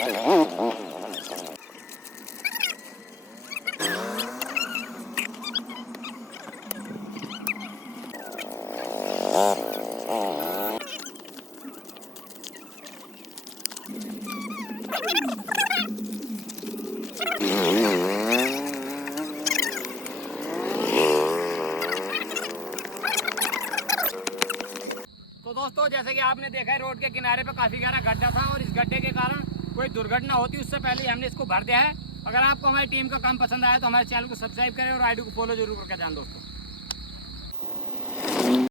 तो दोस्तों जैसे कि आपने देखा है रोड के किनारे पे काफ़ी गहरा गड्ढा था और इस गड्ढे के कारण कोई दुर्घटना होती उससे पहले हमने इसको भर दिया है। अगर आपको हमारी टीम का काम पसंद आया तो हमारे चैनल को सब्सक्राइब करें और आईडी को फॉलो जरूर करके जान दोस्तों।